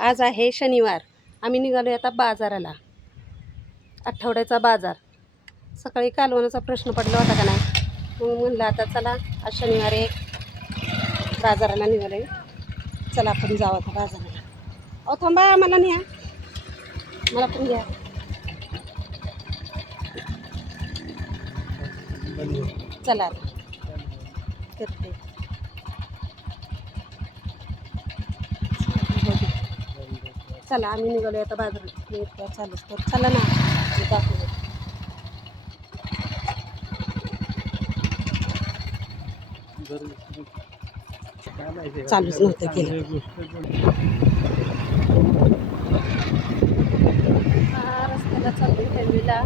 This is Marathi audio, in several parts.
आज आहे शनिवार. आम्ही निघालो आता बाजाराला, आठवड्याचा बाजार. सकाळी कालवणाचा प्रश्न पडला होता का नाही, मग म्हणलं आता चला आज शनिवार एक बाजाराला निघालो. चला आपण जाऊ आता बाजाराला. अहो थांबा, मला न्या, मला पण घ्या. चला आता करते. चला आम्ही निघालो आता बाजारात. चालूच तर चला ना दाखवू. चालूच नव्हतं केलं. रस्त्याला चालू फॅमिलीला.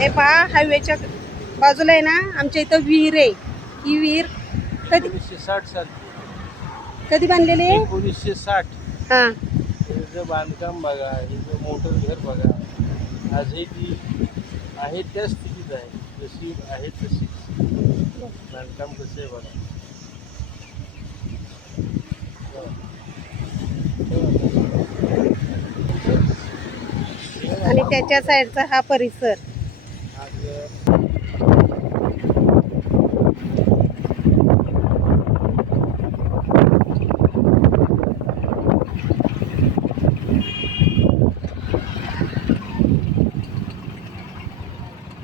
हे पहा, हायवेच्या बाजूला आहे ना आमच्या इथं विहीर आहे. ही विहीर कधी 1960 साली कधी बांधलेली आहे? 1960. हां, हे बांधकाम बघा, हे मोठं घर बघा, आजही ती आहे त्या स्थितीत आहे, जशी आहे तशी. बांधकाम कसं आहे बघा. आणि त्याच्या साईडचा हा परिसर.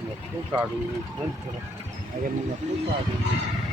नको काढू, अगर नको काढू.